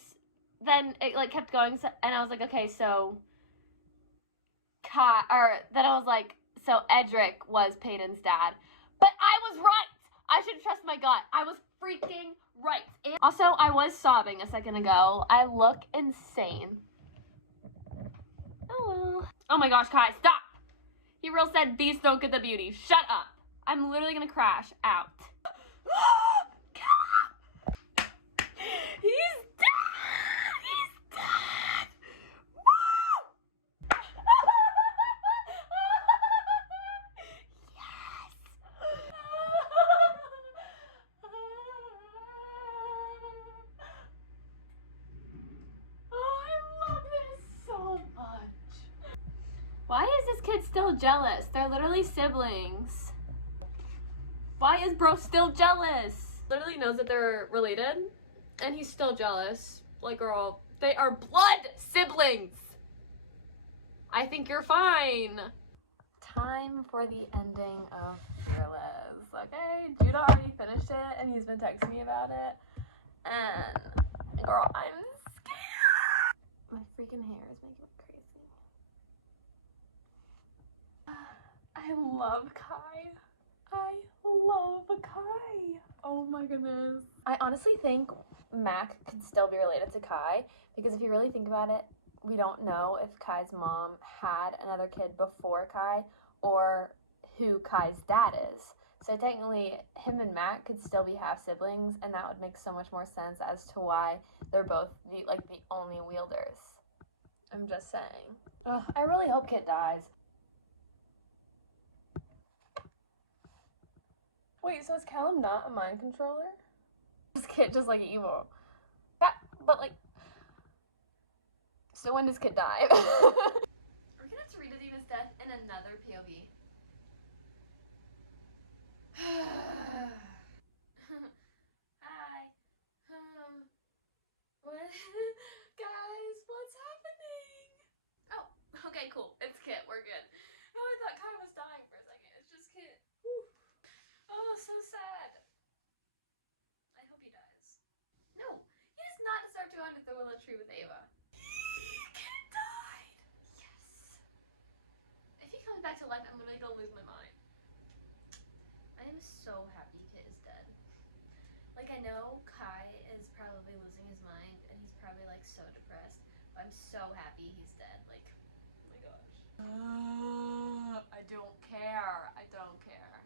then it, like, kept going, so, and I was like, okay, so, then I was like, so Edric was Peyton's dad, but I was right! I should trust my gut. I was freaking right. And also, I was sobbing a second ago. I look insane. Oh well. Oh my gosh, Kai, stop! He real said beasts don't get the beauty. Shut up. I'm literally gonna crash out. He's dead! He's dead! Woo! Yes! Oh, I love this so much. Why is this kid still jealous? They're literally siblings. Why is bro still jealous? Literally knows that they're related, and he's still jealous. Like, girl, they are blood siblings. I think you're fine. Time for the ending of Fearless. Okay, Judah already finished it, and he's been texting me about it. And Girl, I'm scared. My freaking hair is making me crazy. I love Kai. I love Kai. Oh my goodness. I honestly think Mac could still be related to Kai because if you really think about it, we don't know if Kai's mom had another kid before Kai or who Kai's dad is. So technically, him and Mac could still be half siblings, and that would make so much more sense as to why they're both the only wielders. I'm just saying. Ugh, I really hope Kit dies. Wait, so is Callum not a mind controller? Is Kit just like evil? But like, so when does Kit die? We're gonna have to read Adina's death in another POV. Hi. What? Guys, what's happening? Oh, okay, cool. It's Kit. We're good. Oh, I thought Kai was dying for a second. It's just Kit. Whew. Oh, so sad. I hope he dies. No, he does not deserve to go under the willow tree with Ava. Kit died. Yes. If he comes back to life, I'm literally gonna lose my mind. I am so happy Kit is dead. Like, I know Kai is probably losing his mind and he's probably like so depressed, but I'm so happy he's dead. Like, oh my gosh. I don't care. I don't care.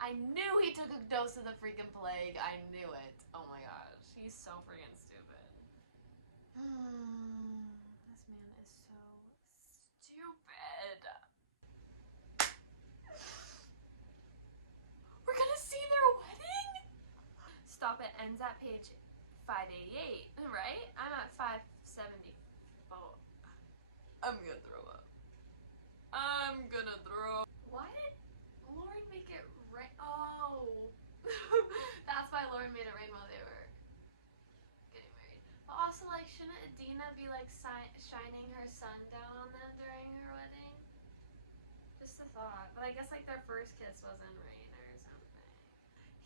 I knew he took a dose of the freaking plague. I knew it. Oh my gosh. He's so freaking stupid. This man is so stupid. We're gonna see their wedding? Stop it ends at page 588, right? I'm at 574. I'm gonna throw up. I'm gonna throw up. Why did Lauren make it rain? Oh. That's why Lauren made it rain while they were getting married. But also, like, shouldn't Adina be like shining her sun down on them during her wedding? Just a thought. But I guess like their first kiss was in rain or something.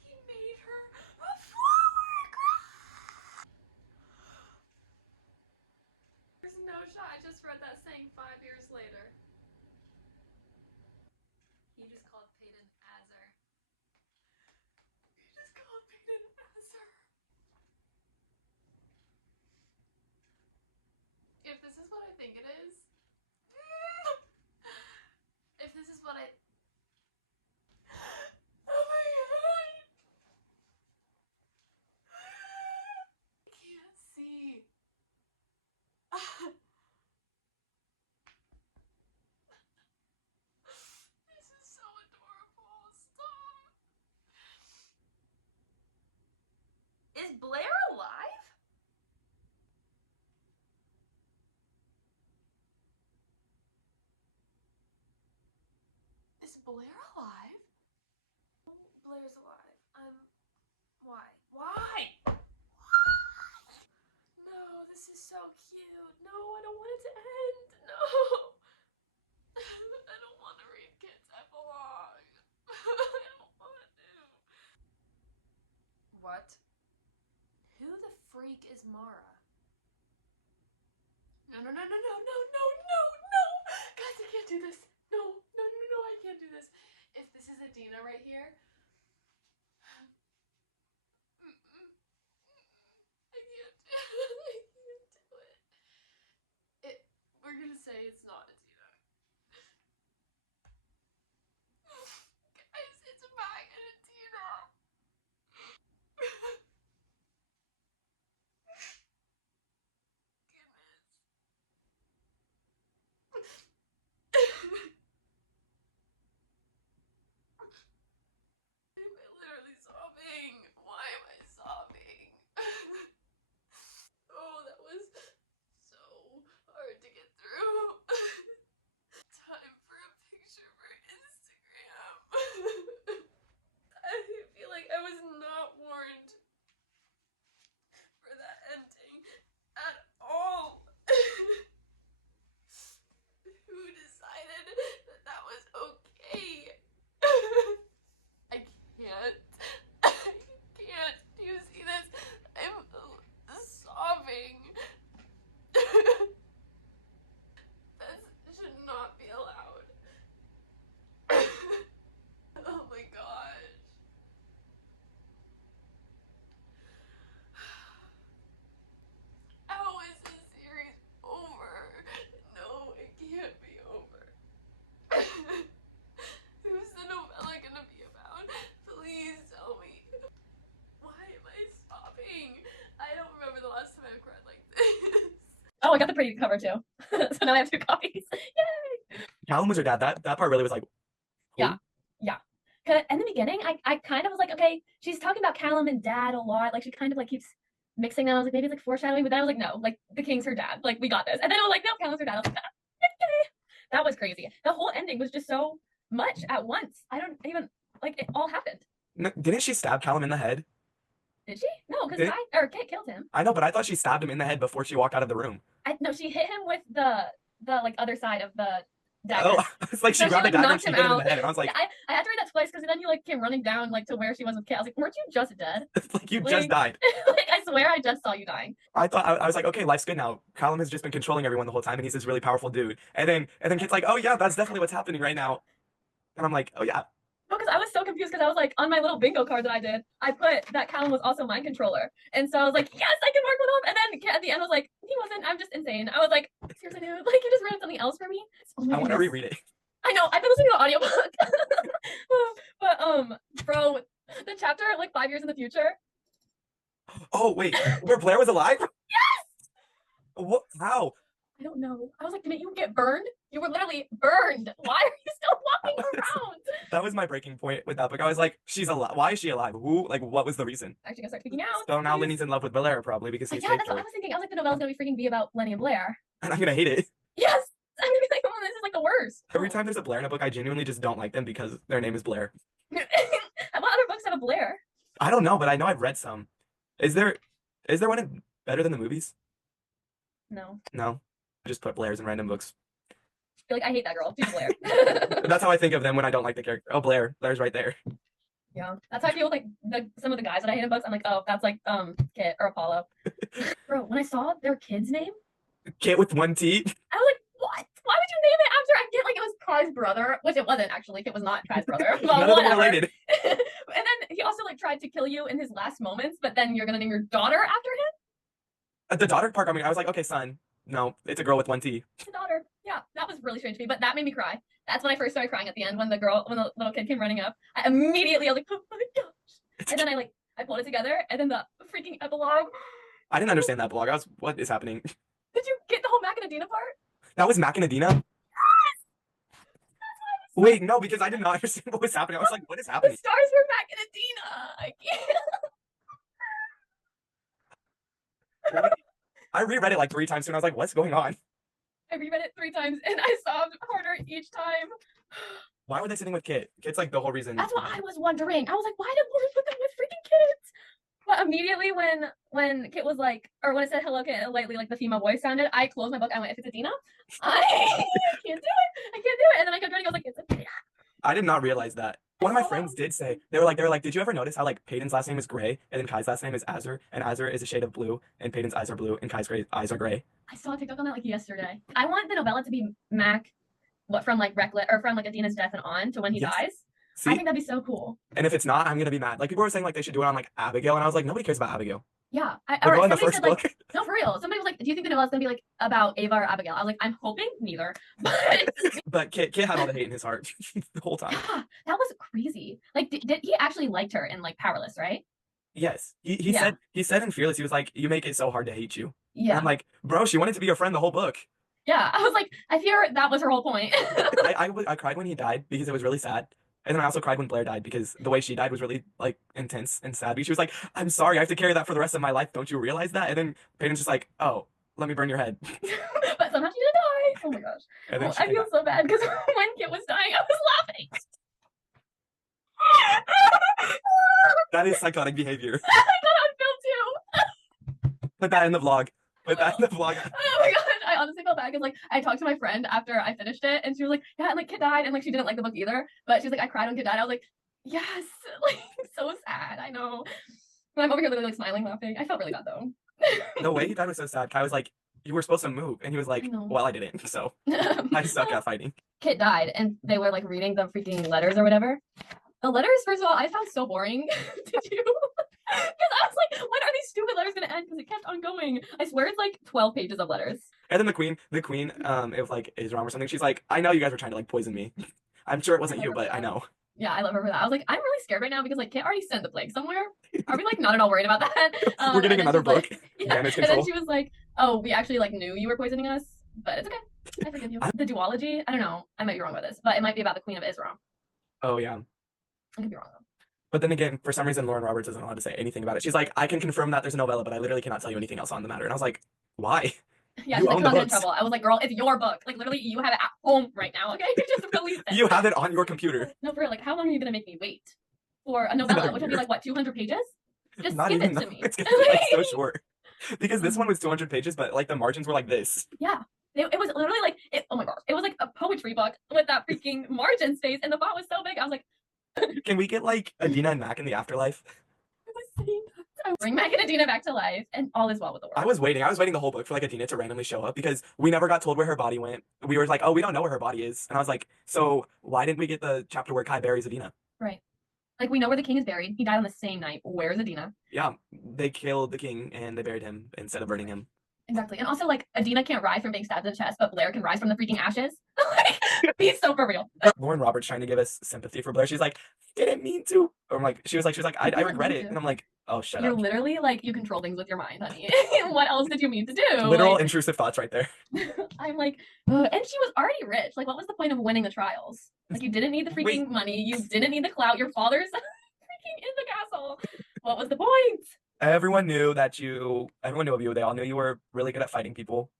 He made her a flower crown. There's no shot. I just read that saying 5 years later. He just called Peyton Azar. He just called Peyton Azar. If this is what I think it is, if this is what I, oh my god, I can't see. This is so adorable. Stop. Is Blair alive? Is Blair alive? Blair's alive. Why? Why? No, this is so cute. No, I don't want it to end. No. I don't want to read Kit's epilogue. I don't want to. What? Who the freak is Mara? No, no, no, no, no, no, no, no, no! Guys, I can't do this. No, no, no, no, I can't do this. If this is Adina right here, I can't do it. We're gonna say it's not Adina. Guys, it's Mac and Adina. I'm literally sobbing. Why am I sobbing? Oh, that was so hard to get through. Oh, I got the pretty cover too. So now I have 2 copies. Yay! Callum was her dad. That part really was like, Yeah. Yeah. 'Cause in the beginning, I kind of was like, okay, she's talking about Callum and dad a lot. Like she kind of like keeps mixing them. I was like, maybe it's like foreshadowing, but then I was like, no, like the king's her dad. Like we got this. And then I was like, no, Callum's her dad. I was like, okay. That was crazy. The whole ending was just so much at once. I don't even like it all happened. Didn't she stab Callum in the head? Did she? No, because Kit killed him. I know, but I thought she stabbed him in the head before she walked out of the room. No, she hit him with the like other side of the dagger. Oh, it's like she grabbed the dagger and she hit him in the head, and I was like, yeah, I had to read that twice because then you like came running down like to where she was with Kit. I was like, weren't you just dead? it's like you just died. Like I swear I just saw you dying. I thought I was like, okay, life's good now. Callum has just been controlling everyone the whole time, and he's this really powerful dude. And then Kit's like, oh yeah, that's definitely what's happening right now. And I'm like, oh yeah. No, because I was so confused because I was like, on my little bingo card that I did, I put that Callum was also mind controller. And so I was like, yes, I can work with him. And then Kit at the end was like, he wasn't, I'm just insane. I was like, seriously, dude, like you just read something else for me? Oh I want to reread it. I know, I've been listening to the audiobook. But bro, the chapter like 5 years in the future. Oh wait, where Blair was alive? Yes! What? How? I don't know. I was like, didn't you get burned? You were literally burned. Why are you still walking around? That was my breaking point with that book. I was like, she's alive. Why is she alive? Who? Like, what was the reason? Actually, gonna start freaking out. So now Lenny's in love with Blair probably because he's yeah, that's what I was thinking. I was like, the novel's gonna be freaking be about Lenny and Blair. And I'm gonna hate it. Yes! I'm gonna be like, oh, this is like the worst. Every time there's a Blair in a book, I genuinely just don't like them because their name is Blair. What other books have a Blair? I don't know, but I know I've read some. Is there one better than the movies? No. No. I just put Blairs in random books. I feel like I hate that girl. She's Blair. That's how I think of them when I don't like the character. Oh, Blair. Blair's right there. Yeah. That's how I feel with like some of the guys that I hate in books. I'm like, oh, that's like Kit or Apollo. Bro, when I saw their kid's name, Kit with 1 T. I was like, what? Why would you name it after? I get like it was Kai's brother, which it wasn't actually. Kit was not Kai's brother. But None of them whatever. related. And then he also like tried to kill you in his last moments, but then you're gonna name your daughter after him? The daughter part, I mean, I was like, okay, son. No, it's a girl with 1 T. The daughter. Yeah, that was really strange to me, but that made me cry. That's when I first started crying at the end when the little kid came running up. I was like, oh my gosh. And then I pulled it together, and then the freaking epilogue. I didn't understand that blog. I was, what is happening? Did you get the whole Mac and Adina part? That was Mac and Adina? Yes! Wait, no, because I did not understand what was happening. I was like, what is happening? The stars were Mac and Adina. I can't. I reread it like 3 times and I was like, what's going on? I reread it 3 times and I sobbed harder each time. Why were they sitting with Kit? Kit's like the whole reason. That's what I was wondering. I was like, why did Lauren put them with freaking kids? But immediately when Kit was like, or when it said hello Kit lightly, like the female voice sounded, I closed my book. I went, if it's Adina, I can't do it. I can't do it. And then I kept reading. I was like, it's Adina. I did not realize that. One of my friends did say, they were like, did you ever notice how like Peyton's last name is Gray and then Kai's last name is Azur, and Azur is a shade of blue and Peyton's eyes are blue and Kai's eyes are gray? I saw a TikTok on that like yesterday. I want the novella to be Mac, from like Reckless or from like Adina's death and on to when he dies. See? I think that'd be so cool. And if it's not, I'm gonna be mad. Like people were saying like they should do it on like Abigail, and I was like, nobody cares about Abigail. Yeah. The girl in the first book. Like, no, for real. Somebody was like, do you think the novella's gonna be like about Ava or Abigail? I was like, I'm hoping neither. But Kit had all the hate in his heart the whole time. Yeah, that was crazy. Like, did he actually liked her in like Powerless, right? Yes. He said in Fearless, he was like, you make it so hard to hate you. Yeah. And I'm like, bro, she wanted to be your friend the whole book. Yeah. I was like, I fear that was her whole point. I cried when he died because it was really sad. And then I also cried when Blair died because the way she died was really like intense and sad. Because she was like, I'm sorry, I have to carry that for the rest of my life. Don't you realize that? And then Peyton's just like, oh, let me burn your head. But somehow she didn't die. Oh my gosh. I feel so bad because when Kit was dying, I was laughing. That is psychotic behavior. I thought I would feel too. Put that in the vlog. Put that in the vlog. Oh my gosh, I honestly felt bad because like I talked to my friend after I finished it and she was like, yeah, and like Kit died and like she didn't like the book either. But she's like, I cried when Kit died. I was like, yes, like so sad. I know. And I'm over here literally like smiling, laughing. I felt really bad though. The way he died was so sad. Kai was like, you were supposed to move. And he was like, well, I didn't. So I suck at fighting. Kit died and they were like reading the freaking letters or whatever. The letters, first of all, I found so boring to do. Because I was like, when are these stupid letters going to end? Because it kept on going. I swear it's like 12 pages of letters. And then the queen, it was like Isram or something. She's like, I know you guys were trying to like poison me. I'm sure it wasn't you, but I know. Yeah, I love her for that. I was like, I'm really scared right now because like Kit already sent the plague somewhere. Are we like not at all worried about that? We're getting another book. Like, yeah. And then she was like, oh, we actually like knew you were poisoning us, but it's okay. I forgive you. I'm- The duology, I don't know. I might be wrong about this, but it might be about the Queen of Israel. Oh yeah. I could be wrong though. But then again, for some reason, Lauren Roberts isn't allowed to say anything about it. She's like, I can confirm that there's a novella, but I literally cannot tell you anything else on the matter. And I was like, why? Yeah, You she's like, own "You'll the get in books. trouble." I was like, girl, it's your book. Like literally, you have it at home right now. Okay, just release it. You have it on your computer. No, for real. Like, how long are you gonna make me wait for a novella, Another which will be year. like what, 200 pages? Just Not give even it to though me. it's gonna be like so short. Because this one was 200 pages, but like the margins were like this. Yeah. It was literally like, oh my gosh, it was like a poetry book with that freaking margin space, and the font was so big. I was like, Can we get like Adina and Mac in the afterlife? I bring Mac and Adina back to life, and all is well with the world. I was waiting the whole book for like Adina to randomly show up because we never got told where her body went. We were like, oh, we don't know where her body is. And I was like, so why didn't we get the chapter where Kai buries Adina? Right. Like, we know where the king is buried. He died on the same night. Where's Adina? Yeah, they killed the king and they buried him instead of burning him. Exactly. And also, like, Adina can't rise from being stabbed in the chest, but Blair can rise from the freaking ashes. Like, he's so for real. Lauren Roberts trying to give us sympathy for Blair. She's like, didn't mean to. Or I'm like, she was like, I didn't regret mean it. to. And I'm like, oh, shut You're up. literally like, you control things with your mind, honey. What else did you mean to do? Literal Like, intrusive thoughts right there. I'm like, ugh. And she was already rich. Like, what was the point of winning the trials? Like, you didn't need the freaking money. You didn't need the clout. Your father's freaking in the castle. What was the point? Everyone knew of you. They all knew you were really good at fighting people.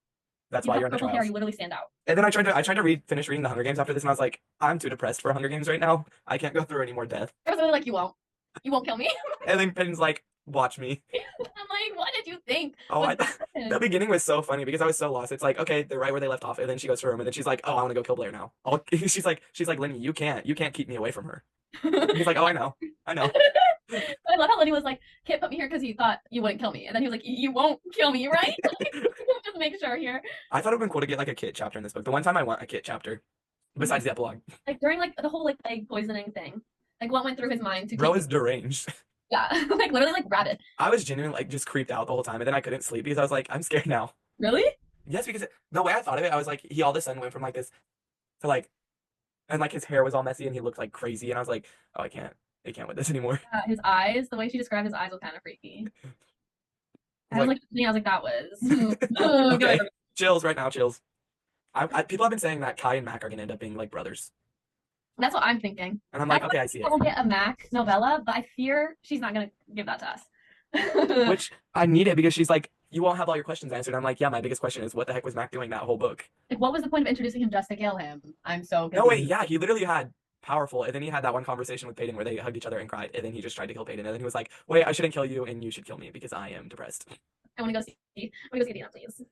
That's why have you're in the purple hair. trials. You literally stand out. And then I tried to finish reading the Hunger Games after this, and I was like, I'm too depressed for Hunger Games right now. I can't go through any more death. I was really like, you won't kill me. And then Penn's like, watch me. I'm like, what did you think? Oh, was gonna happen? the beginning was so funny because I was so lost. It's like, okay, they're right where they left off, and then she goes to her room, and then she's like, oh, I want to go kill Blair now. She's like, Lenny, you can't keep me away from her. He's like, oh, I know. I love how Lenny was like, can't put me here because he thought you wouldn't kill me, and then he was like, you won't kill me, right? Just make sure here. I thought it would have been cool to get like a Kit chapter in this book. The one time I want a Kit chapter, besides the epilogue. Like during like the whole like egg poisoning thing, like what went through his mind to Bro keep is deranged. Yeah, like literally like rabid. I was genuinely like just creeped out the whole time, and then I couldn't sleep because I was like, I'm scared now. Really? Yes, because the way I thought of it, I was like, he all of a sudden went from like this to like, and like his hair was all messy and he looked like crazy, and I was like, oh, I can't with this anymore. His eyes, the way she described his eyes was kind of freaky. I was like, that was. Okay, chills right now, chills. People have been saying that Kai and Mac are gonna end up being like brothers, That's what I'm thinking. and I'm like, okay, I see it. We'll get a Mac novella, but I fear she's not gonna give that to us. Which I need it because she's like, you won't have all your questions answered. I'm like, yeah, my biggest question is what the heck was Mac doing that whole book? Like, what was the point of introducing him just to kill him? I'm so confused. No, wait, yeah, he literally had powerful, and then he had that one conversation with Peyton where they hugged each other and cried, and then he just tried to kill Peyton, and then he was like, wait, I shouldn't kill you, and you should kill me because I am depressed. I want to go see Dina, please.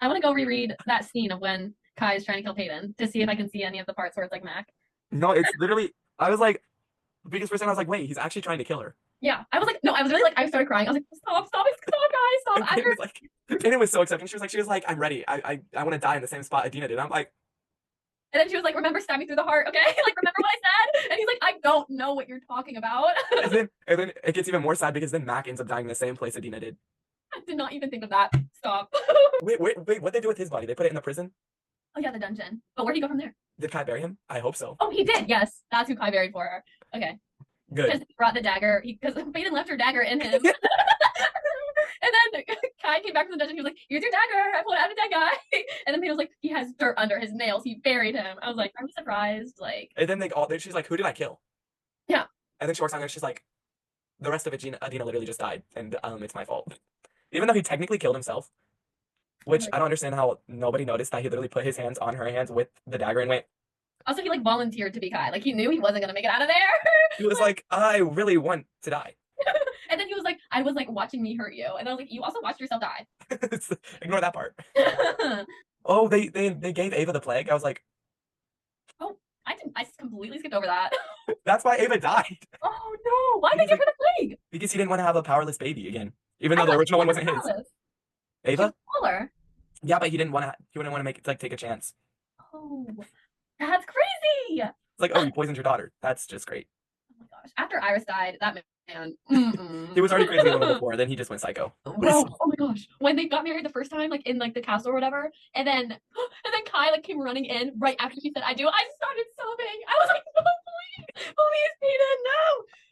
I want to go reread that scene of when Kai is trying to kill Peyton to see if I can see any of the parts where it's like Mac. No, it's literally, I was like, the biggest person, I was like, wait, he's actually trying to kill her. Yeah, I was like, no, I was really like, I started crying. I was like, stop, guys, And stop. Peyton was so accepting. She was like, I'm ready. I want to die in the same spot Adina did. I'm like, and then she was like, remember, stab me through the heart, okay? Like, remember what I said? And he's like, I don't know what you're talking about. and then it gets even more sad because then Mac ends up dying in the same place Adina did. I did not even think of that. Stop. Wait, what'd they do with his body? They put it in the prison? Oh yeah, the dungeon. But where'd he go from there? Did Kai bury him? I hope so. Oh, he did. Yes, that's who Kai buried for her. Okay. Good. Because he brought the dagger. Because Peyton left her dagger in him. And then Kai came back from the dungeon. He was like, "Here's your dagger. I pulled it out of that guy." And then Peyton was like, "He has dirt under his nails. He buried him." I was like, "I'm surprised." Like. And then she's like, "Who did I kill?" Yeah. And then she walks on there. She's like, "The rest of it, Adina literally just died, and it's my fault." Even though he technically killed himself, which I don't understand how nobody noticed that he literally put his hands on her hands with the dagger and went. Also, he like volunteered to be Kai. Like he knew he wasn't gonna make it out of there. He was like, "I really want to die." And then he was like, "I was like watching me hurt you," and I was like, "You also watched yourself die." Ignore that part. Oh, they gave Ava the plague. I was like, oh, I completely skipped over that. That's why Ava died. Oh no! Why did they give her the plague? Because he didn't want to have a powerless baby again, even though the original one wasn't his. Ava? Smaller. Yeah, but he didn't want to. He wouldn't want to make it take a chance. Oh, that's crazy! It's like, oh, you poisoned your daughter. That's just great. Oh my gosh! After Iris died, that man. He was already crazy a little before. Then he just went psycho. Bro, oh my gosh! When they got married the first time, like in like the castle or whatever, and then Kai like came running in right after she said "I do." I started sobbing. I was like, "No, please,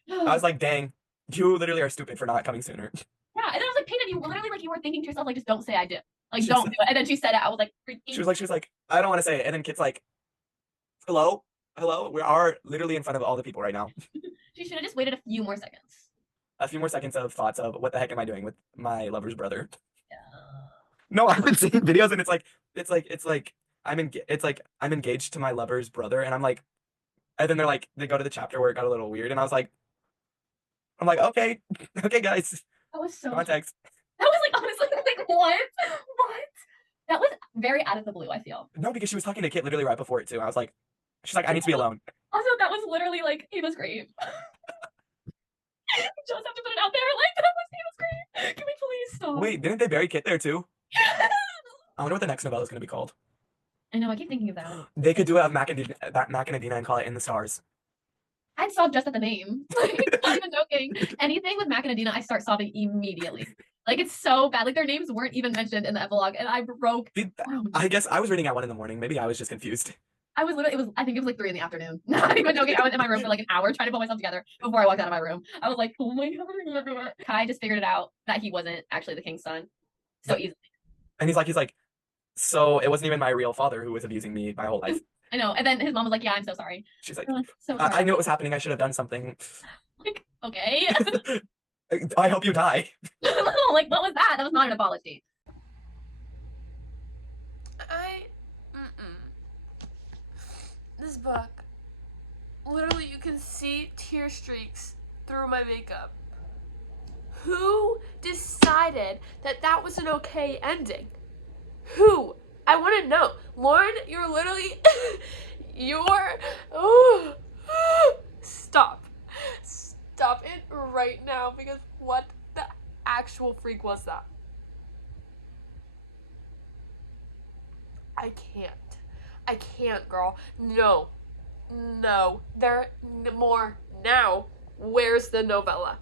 Peyton, no!" I was like, dang, you literally are stupid for not coming sooner. Yeah, and then I was like, Peyton, you literally like you were thinking to yourself like, just don't say "I do." Like, She don't said- do it. And then she said it. I was like, She was like, I don't want to say it. And then Kit's like, hello? We are literally in front of all the people right now. she should have just waited a few more seconds. A few more seconds of thoughts of what the heck am I doing with my lover's brother? Yeah. No, I've been seeing videos and I'm engaged to my lover's brother, and I'm like, and then they go to the chapter where it got a little weird, and I'm like, okay, okay, guys, That was so. context. That was like honestly like what? What? That was very out of the blue. I feel. No, because she was talking to Kit literally right before it too. I was like, she's like, I need to be alone. Also, that was literally like he was great. Just have to put it out there. Like he was great. Can we please stop? Wait, didn't they bury Kit there too? I wonder what the next novella is going to be called. I know. I keep thinking of that. They could do a Mac and Adina and call it In the Stars. I'd sob just at the name. Like, not even joking. Anything with Mac and Adina, I start sobbing immediately. Like it's so bad. Like their names weren't even mentioned in the epilogue, and I broke. I guess I was reading at 1 a.m. Maybe I was just confused. I was literally. I think it was like 3 p.m. Not even joking. I was in my room for like an hour trying to put myself together before I walked out of my room. I was like, oh my god. Kai just figured it out that he wasn't actually the king's son so easily. And he's like, so it wasn't even my real father who was abusing me my whole life. I know. And then his mom was like, yeah, I'm so sorry. She's like, so sorry. I knew it was happening. I should have done something. Like, okay. I hope you die. Like, what was that? That was not an apology. This book, literally you can see tear streaks through my makeup. Who decided that that was an okay ending? Who? I want to know. Lauren, you're literally, stop. Stop it right now, because what the actual freak was that? I can't, girl. No. There more now. Where's the novella?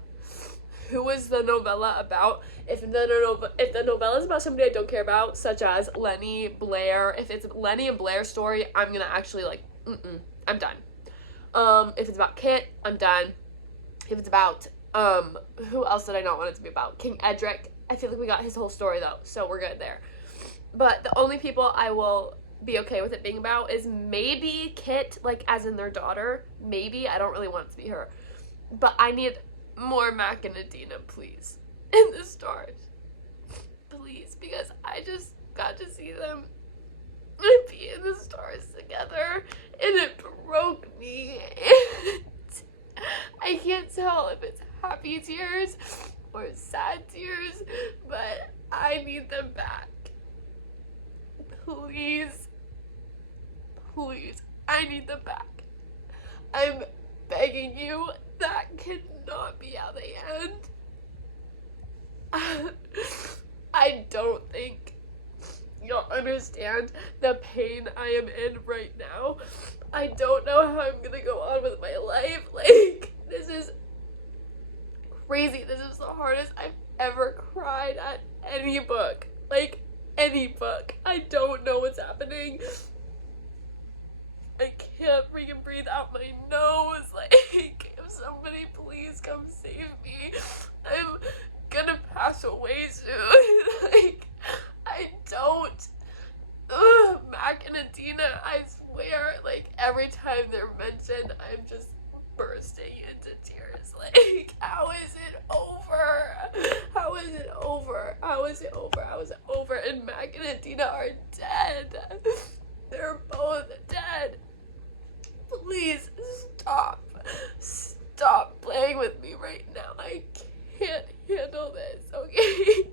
Who is the novella about? If the novella is about somebody I don't care about, such as Lenny, Blair, if it's Lenny and Blair's story, I'm gonna actually like, I'm done. If it's about Kit, I'm done. If it's about, who else did I not want it to be about? King Edric. I feel like we got his whole story though, so we're good there. But the only people I will be okay with it being about is maybe Kit, like as in their daughter. Maybe. I don't really want it to be her. But I need more Mac and Adina, please. In the stars. Please, because I just got to see them be in the stars together, and it broke me. And I can't tell if it's happy tears or sad tears, but I need them back. Please, I need them back. I'm begging you, that cannot be how they end. I don't think you'll understand the pain I am in right now. I don't know how I'm gonna go on with my life. Like, this is crazy. This is the hardest I've ever cried at any book. Like, any book. I don't know what's happening. I can't freaking breathe out my nose. Like, if somebody please come save me. I'm gonna pass away soon. Like, I don't. Mac and Adina, I swear, like, every time they're mentioned, I'm just bursting into tears. Like, how is it over? How is it over? How is it over? How is it over? And Mac and Adina are dead. They're both dead. Please stop. Stop playing with me right now. I can't handle this, okay?